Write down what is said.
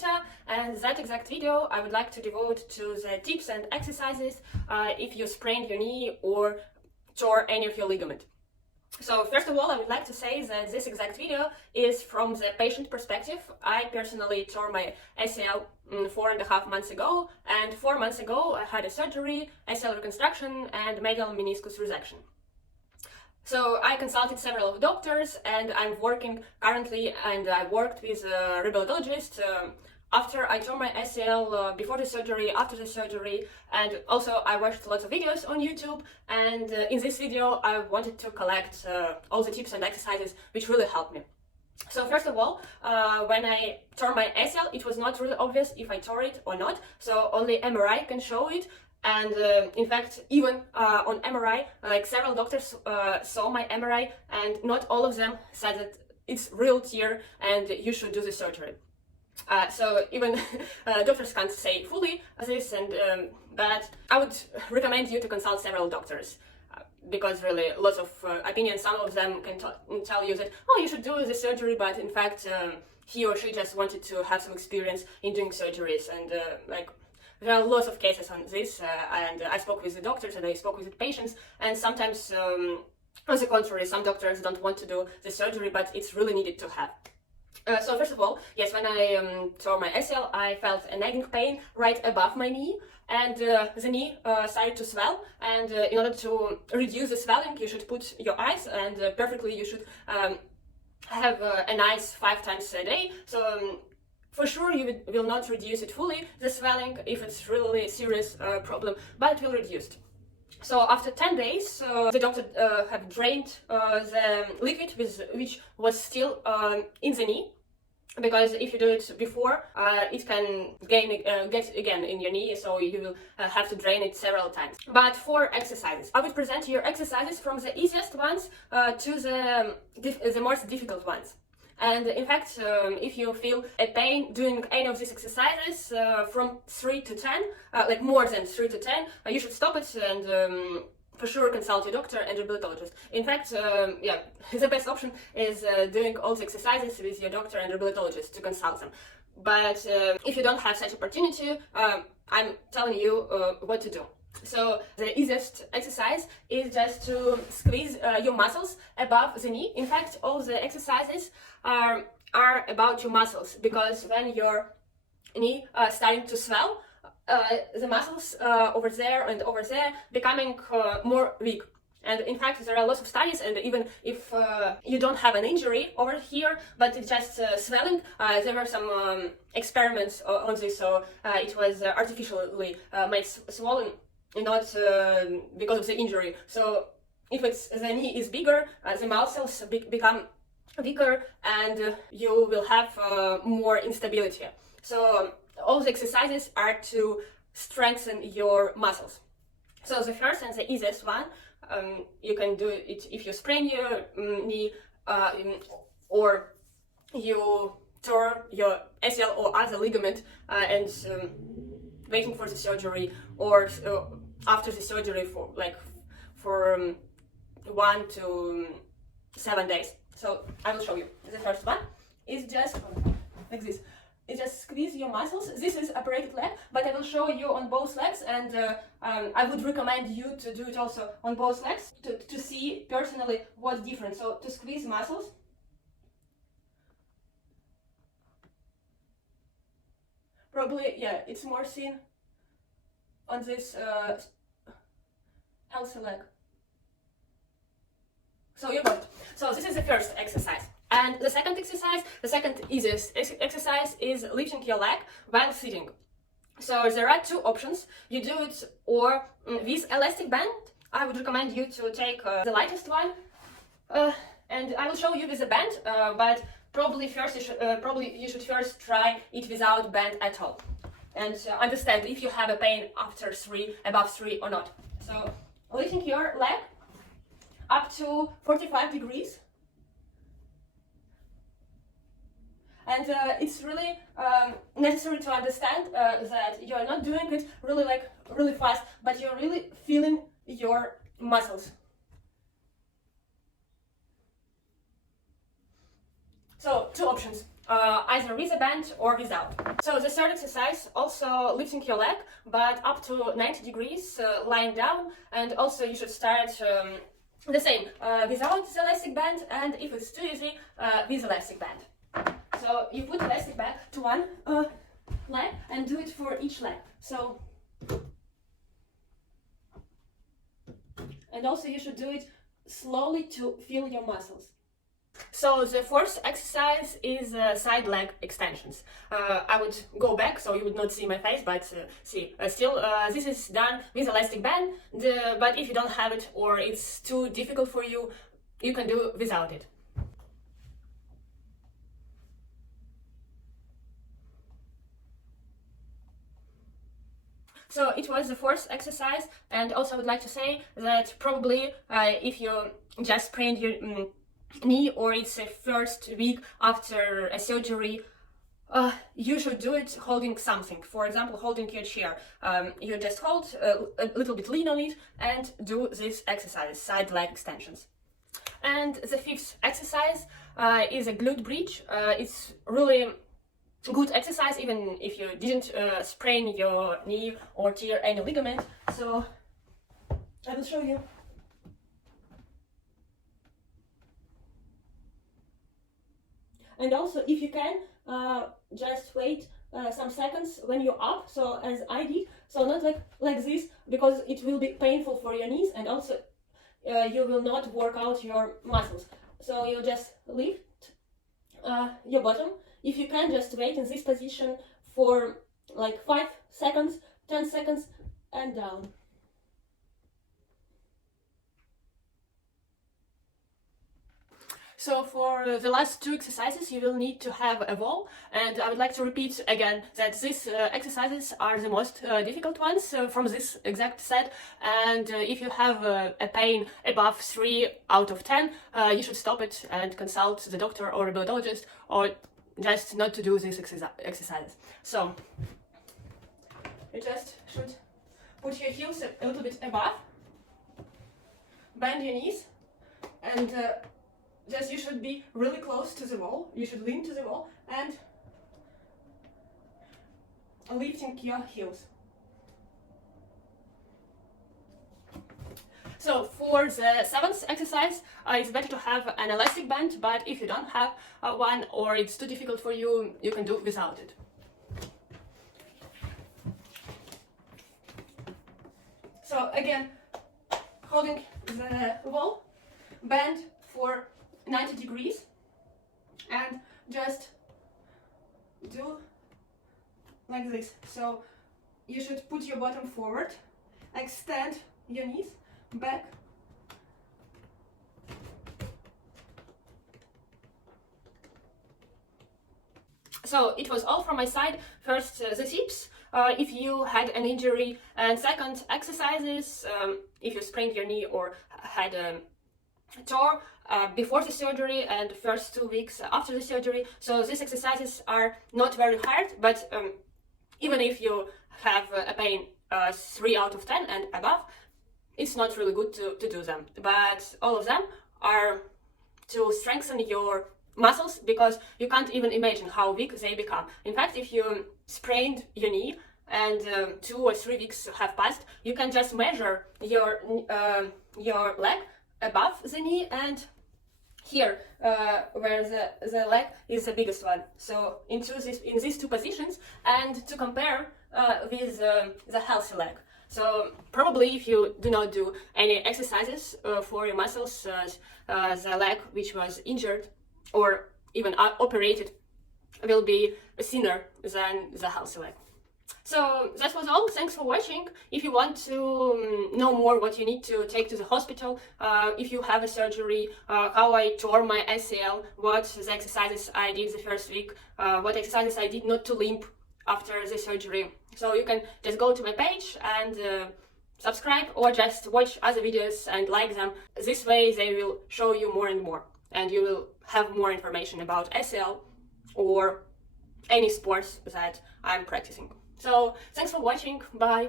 Nita, and that exact video I would like to devote to the tips and exercises if you sprained your knee or tore any of your ligament. So first of all, I would like to say that this exact video is from the patient perspective. I personally tore my ACL 4.5 months ago, and 4 months ago I had a surgery, ACL reconstruction and medial meniscus resection. So I consulted several doctors, and I'm working currently, and I worked with a rehabilitologist after I tore my ACL, before the surgery, after the surgery, and also I watched lots of videos on YouTube, and in this video I wanted to collect all the tips and exercises which really helped me. So first of all, when I tore my ACL, it was not really obvious if I tore it or not, so only MRI can show it. And in fact, even on MRI, like several doctors saw my MRI, and not all of them said that it's real tear and you should do the surgery. So even doctors can't say fully this, and but I would recommend you to consult several doctors, because really lots of opinions. Some of them can tell you that, oh, you should do the surgery, but in fact he or she just wanted to have some experience in doing surgeries, and like there are lots of cases on this, and I spoke with the doctors and I spoke with the patients, and sometimes on the contrary, some doctors don't want to do the surgery, but it's really needed to have. So first of all, yes, when I tore my ACL, I felt a nagging pain right above my knee, and the knee started to swell, and in order to reduce the swelling, you should put your ice, and perfectly you should have an ice 5 times a day. So for sure you will not reduce it fully, the swelling, if it's really serious problem, but it will reduce it. So after 10 days, the doctor have drained the liquid which was still in the knee, because if you do it before, it can get again in your knee, so you will have to drain it several times. But for exercises, I would present your exercises from the easiest ones to the most difficult ones. And in fact, if you feel a pain doing any of these exercises from 3 to 10, like more than 3 to 10, you should stop it and for sure consult your doctor and rehabilitologist. In fact, yeah, the best option is doing all the exercises with your doctor and rehabilitologist to consult them. But if you don't have such opportunity, I'm telling you what to do. So the easiest exercise is just to squeeze your muscles above the knee. In fact, all the exercises are about your muscles, because when your knee starting to swell, the muscles over there and over there becoming more weak. And in fact, there are lots of studies, and even if you don't have an injury over here, but it's just swelling, there were some experiments on this, so it was artificially made swollen, not because of the injury. So if the knee is bigger, the muscles become weaker, and you will have more instability. So all the exercises are to strengthen your muscles. So the first and the easiest one, you can do it if you sprain your knee, or you tore your ACL or other ligament and waiting for the surgery, or after the surgery for 1 to 7 days. So I will show you. The first one is just like this. It's just squeeze your muscles. This is operated leg, but I will show you on both legs, and I would recommend you to do it also on both legs to see personally what's different. So to squeeze muscles. Probably, yeah, it's more seen on this healthy leg. So you got it. So this is the first exercise. And the second exercise, the second easiest exercise, is lifting your leg while sitting. So there are 2 options. You do it or with elastic band. I would recommend you to take the lightest one, and I will show you with a band, but probably you should first try it without band at all, and understand if you have a pain after 3, above 3 or not. So lifting your leg up to 45 degrees. And it's really necessary to understand that you're not doing it really fast, but you're really feeling your muscles. So 2 options. either with a band or without. So the third exercise, also lifting your leg, but up to 90 degrees, lying down, and also you should start the same, without the elastic band, and if it's too easy, with elastic band. So you put elastic band to one leg and do it for each leg. So, and also you should do it slowly to feel your muscles. So the fourth exercise is side leg extensions. I would go back so you would not see my face, but still this is done with elastic band, but if you don't have it or it's too difficult for you, you can do without it. So it was the fourth exercise, and also I would like to say that probably if you just sprained your knee or it's a first week after a surgery, you should do it holding something. For example, holding your chair. You just hold a little bit, lean on it, and do this exercise, side leg extensions. And the fifth exercise is a glute bridge. It's really good exercise even if you didn't sprain your knee or tear any ligament. So I will show you. And also, if you can, just wait some seconds when you're up, so as I did, so not like this, because it will be painful for your knees, and also you will not work out your muscles. So you just lift your bottom. If you can, just wait in this position for like 5 seconds, 10 seconds, and down. So for the last two exercises you will need to have a wall, and I would like to repeat again that these exercises are the most difficult ones from this exact set, and if you have a pain above 3 out of 10, you should stop it and consult the doctor or rheumatologist, or just not to do these exercises. So you just should put your heels a little bit above, bend your knees, and just you should be really close to the wall. You should lean to the wall and lifting your heels. So for the seventh exercise, it's better to have an elastic band, but if you don't have one or it's too difficult for you, you can do without it. So again, holding the wall, bend for 90 degrees, and just do like this. So you should put your bottom forward, extend your knees back, so it was all from my side. First the tips if you had an injury, and second exercises if you sprained your knee or had a tore before the surgery and first 2 weeks after the surgery. So these exercises are not very hard, but even if you have a pain 3 out of 10 and above, it's not really good to do them. But all of them are to strengthen your muscles, because you can't even imagine how big they become. In fact, if you sprained your knee and 2 or 3 weeks have passed, you can just measure your leg above the knee and here where the leg is the biggest one. So in these two positions, and to compare with the healthy leg. So probably if you do not do any exercises for your muscles, the leg which was injured or even operated will be thinner than the healthy leg. So that was all. Thanks for watching. If you want to know more what you need to take to the hospital, if you have a surgery, how I tore my ACL, what the exercises I did the first week, what exercises I did not to limp after the surgery. So you can just go to my page and subscribe, or just watch other videos and like them. This way they will show you more and more, and you will have more information about ACL or any sports that I'm practicing. So thanks for watching. Bye.